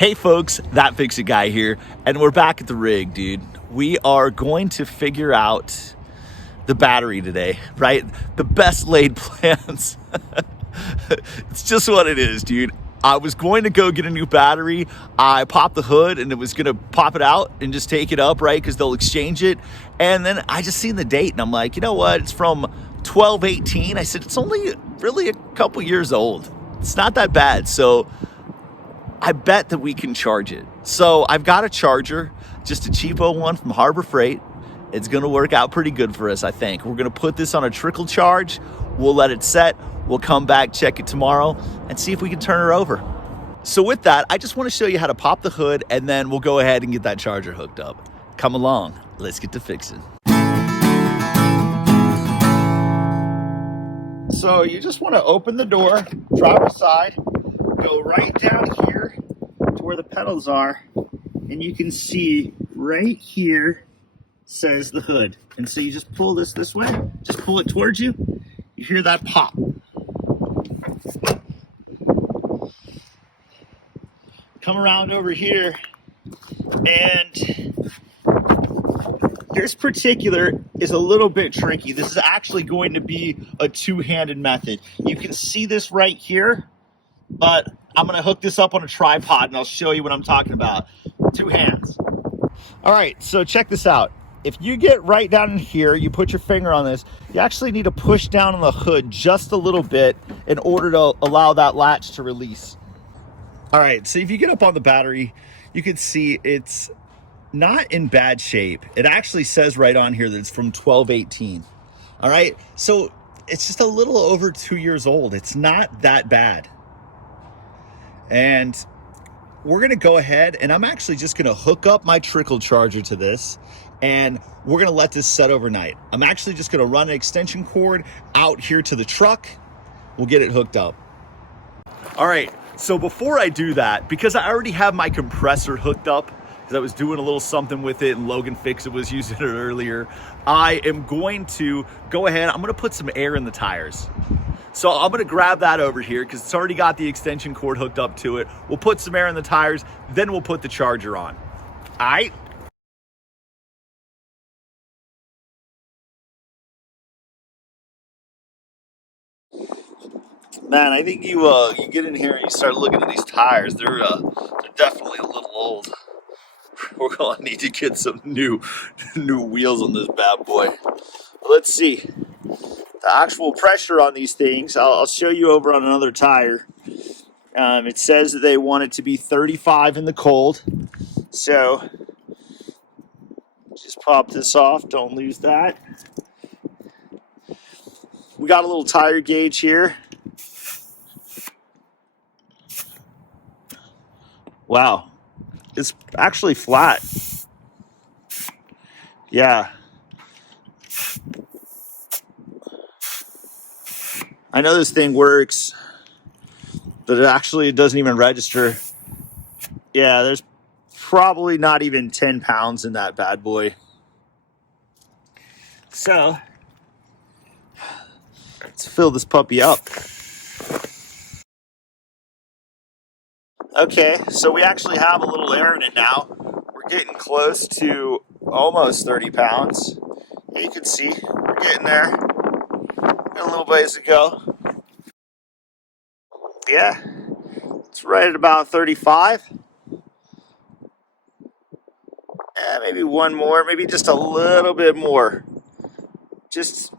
Hey folks, That Fix It Guy here, and we're back at the rig, dude. We are going to figure out the battery today, right? The best laid plans. It's just what it is, dude. I was going to go get a new battery. I popped the hood and it was gonna pop it out and just take it up, right? Because they'll exchange it. And then I just seen the date and I'm like, you know what? It's from 12/18. I said, it's only really a couple years old. It's not that bad. So I bet that we can charge it. So I've got a charger, just a cheapo one from Harbor Freight. It's gonna work out pretty good for us, I think. We're gonna put this on a trickle charge. We'll let it set. We'll come back, check it tomorrow, and see if we can turn her over. So with that, I just wanna show you how to pop the hood, and then we'll go ahead and get that charger hooked up. Come along, let's get to fixing. So you just wanna open the door, driver's side, go right down here to where the pedals are, and you can see right here says the hood. And so you just pull this way, just pull it towards you. You hear that pop. Come around over here, and this particular is a little bit tricky. This is actually going to be a two-handed method. You can see this right here, but I'm gonna hook this up on a tripod and I'll show you what I'm talking about. Two hands. All right, so check this out. If you get right down in here, you put your finger on this, you actually need to push down on the hood just a little bit in order to allow that latch to release. All right, so if you get up on the battery, you can see it's not in bad shape. It actually says right on here that it's from 12/18. All right, so it's just a little over 2 years old. It's not that bad. And we're gonna go ahead and I'm actually just gonna hook up my trickle charger to this and we're gonna let this set overnight. I'm actually just gonna run an extension cord out here to the truck. We'll get it hooked up. All right, so before I do that, because I already have my compressor hooked up, because I was doing a little something with it and Logan Fix It was using it earlier, I am going to go ahead, I'm gonna put some air in the tires. So I'm gonna grab that over here because it's already got the extension cord hooked up to it. We'll put some air in the tires, then we'll put the charger on. All right? Man, I think you get in here and you start looking at these tires. They're definitely a little old. We're gonna need to get some new wheels on this bad boy. Let's see. The actual pressure on these things, I'll show you over on another tire. It says that they want it to be 35 in the cold. So just pop this off, don't lose that. We got a little tire gauge here. Wow, it's actually flat. Yeah. I know this thing works, but it doesn't even register. Yeah, there's probably not even 10 pounds in that bad boy. So, let's fill this puppy up. Okay, so we actually have a little air in it now. We're getting close to almost 30 pounds. Yeah, you can see we're getting there. Got a little ways to go. Yeah, it's right at about 35. Yeah, maybe one more, maybe just a little bit more. Just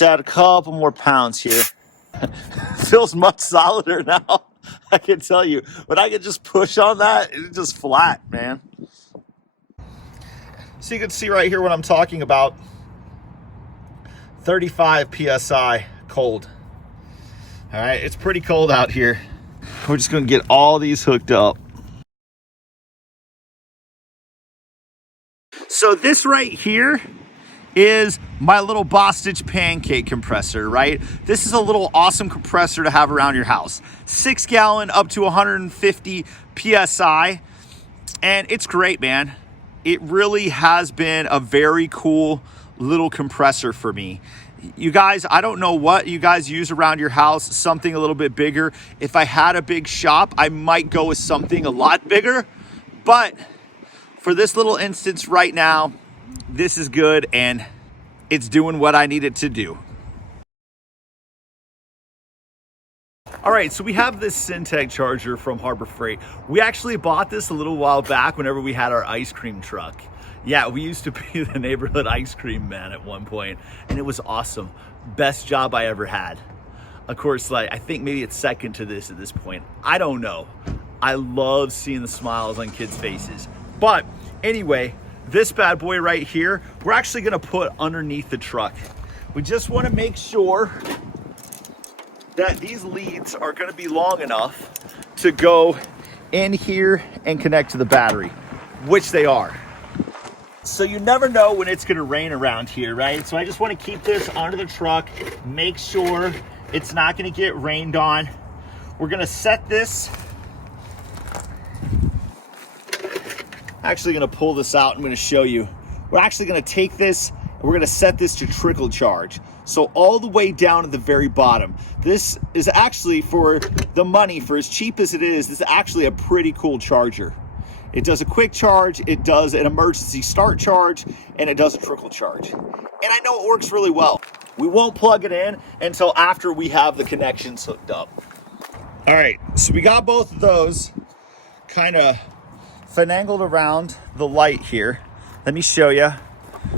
add a couple more pounds here. Feels much solider now. I can tell you, when I can just push on that, it's just flat, man. So you can see right here what I'm talking about. 35 PSI cold. All right, it's pretty cold out here. We're just gonna get all these hooked up. So this right here is my little Bostitch pancake compressor, right? This is a little awesome compressor to have around your house. 6 gallon up to 150 PSI. And it's great, man. It really has been a very cool little compressor for me. You guys, I don't know what you guys use around your house, something a little bit bigger. If I had a big shop, I might go with something a lot bigger. But for this little instance right now, this is good and it's doing what I need it to do. All right, so we have this Syntec charger from Harbor Freight. We actually bought this a little while back whenever we had our ice cream truck. Yeah, we used to be the neighborhood ice cream man at one point, and it was awesome. Best job I ever had. Of course, like I think maybe it's second to this at this point. I don't know. I love seeing the smiles on kids' faces. But anyway, this bad boy right here, we're actually gonna put underneath the truck. We just wanna make sure that these leads are going to be long enough to go in here and connect to the battery, which they are. So you never know when it's going to rain around here, right? So I just want to keep this under the truck, make sure it's not going to get rained on. We're going to set this. I'm actually going to pull this out. I'm going to show you. We're actually going to take this and we're going to set this to trickle charge. So all the way down at the very bottom. This is actually, for the money, for as cheap as it is, this is actually a pretty cool charger. It does a quick charge, it does an emergency start charge, and it does a trickle charge. And I know it works really well. We won't plug it in until after we have the connections hooked up. All right, so we got both of those kind of finagled around the light here. Let me show you.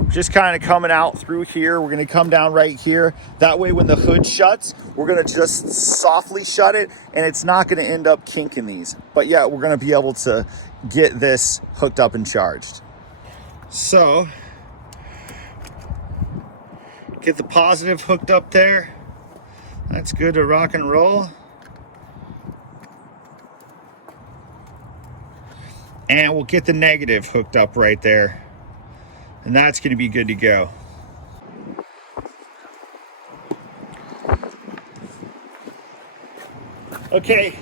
Just kind of coming out through here. We're going to come down right here. That way when the hood shuts, we're going to just softly shut it and it's not going to end up kinking these. But yeah, we're going to be able to get this hooked up and charged. So, get the positive hooked up there. That's good to rock and roll. And we'll get the negative hooked up right there. And that's going to be good to go. Okay,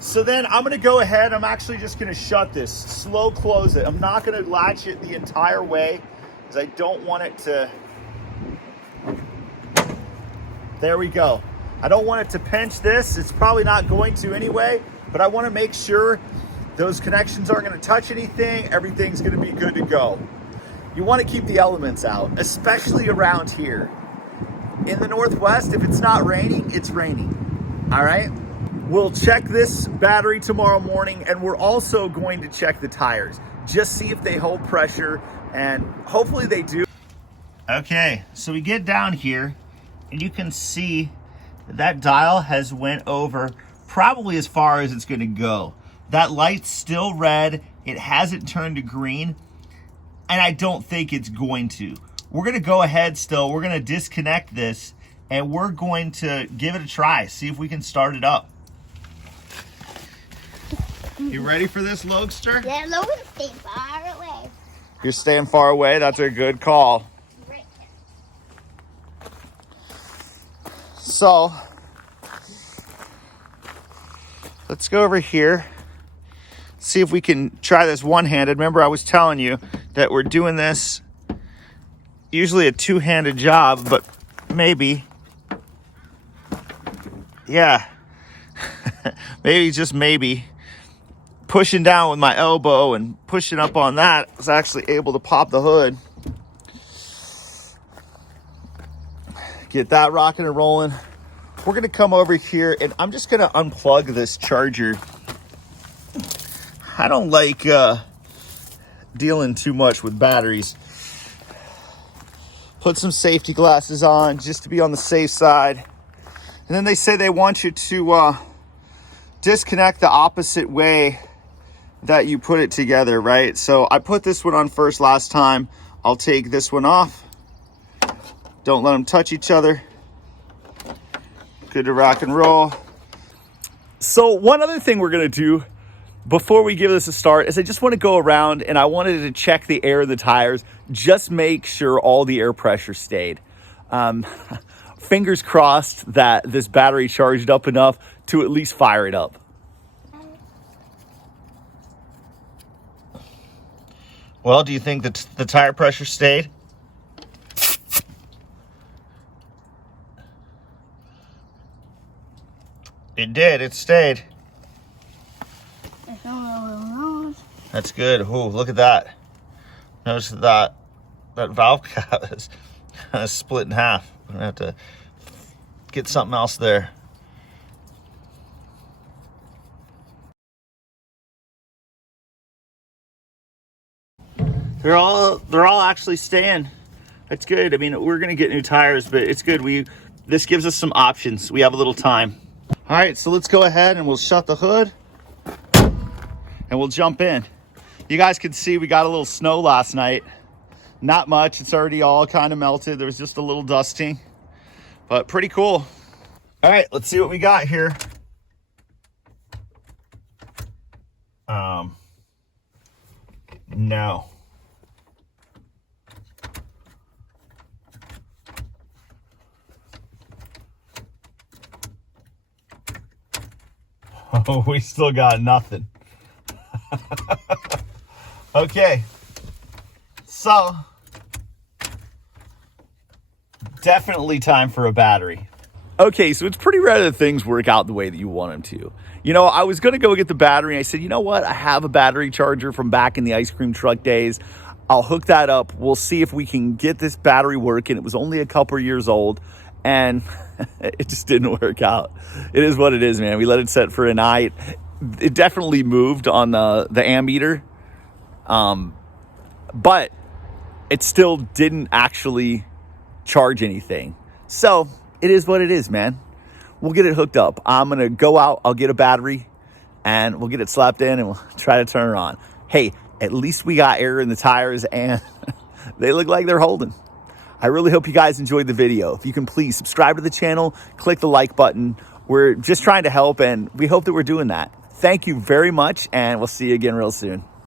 so then I'm going to go ahead. I'm actually just going to shut this, slow close it. I'm not going to latch it the entire way because I don't want it to. There we go. I don't want it to pinch this. It's probably not going to anyway, but I want to make sure those connections aren't going to touch anything. Everything's going to be good to go. You want to keep the elements out, especially around here. In the Northwest, if it's not raining, it's raining. All right? We'll check this battery tomorrow morning, and we're also going to check the tires. Just see if they hold pressure, and hopefully they do. Okay, so we get down here, and you can see that dial has went over probably as far as it's going to go. That light's still red. It hasn't turned to green. And I don't think it's going to. We're going to go ahead still. We're going to disconnect this and we're going to give it a try. See if we can start it up. You ready for this, Logster? Yeah, Logan, stay far away. You're staying far away? That's a good call. Right there. So, let's go over here. See if we can try this one-handed. Remember, I was telling you that we're doing this usually a two-handed job, but maybe, yeah, maybe, just maybe, pushing down with my elbow and pushing up on that, I was actually able to pop the hood. Get that rocking and rolling. We're going to come over here and I'm just going to unplug this charger. I don't like dealing too much with batteries. Put some safety glasses on just to be on the safe side. And then they say they want you to disconnect the opposite way that you put it together, right? So I put this one on first last time. I'll take this one off. Don't let them touch each other. Good to rock and roll. So one other thing we're gonna do before we give this a start is I just want to go around and I wanted to check the air in the tires, just make sure all the air pressure stayed. Fingers crossed that this battery charged up enough to at least fire it up. Well, do you think that the tire pressure stayed? It did. It stayed. It's on the little nose. That's good. Ooh, look at that. Notice that valve cap is kind of split in half. I'm gonna have to get something else there. They're all actually staying. That's good. I mean, we're gonna get new tires, but it's good. This gives us some options. We have a little time. All right, so let's go ahead and we'll shut the hood and we'll jump in. You guys can see we got a little snow last night. Not much. It's already all kind of melted. There was just a little dusting, but pretty cool. All right, let's see what we got here. No. Oh, we still got nothing. Okay. So, definitely time for a battery. Okay, so it's pretty rare that things work out the way that you want them to. You know, I was going to go get the battery. I said, you know what? I have a battery charger from back in the ice cream truck days. I'll hook that up. We'll see if we can get this battery working. It was only a couple years old, and it just didn't work out. It is what it is, man. We let it set for a night. It definitely moved on the ammeter, but it still didn't actually charge anything. So it is what it is, man. We'll get it hooked up. I'm going to go out. I'll get a battery and we'll get it slapped in and we'll try to turn it on. Hey, at least we got air in the tires and they look like they're holding. I really hope you guys enjoyed the video. If you can please subscribe to the channel, click the like button. We're just trying to help and we hope that we're doing that. Thank you very much and we'll see you again real soon.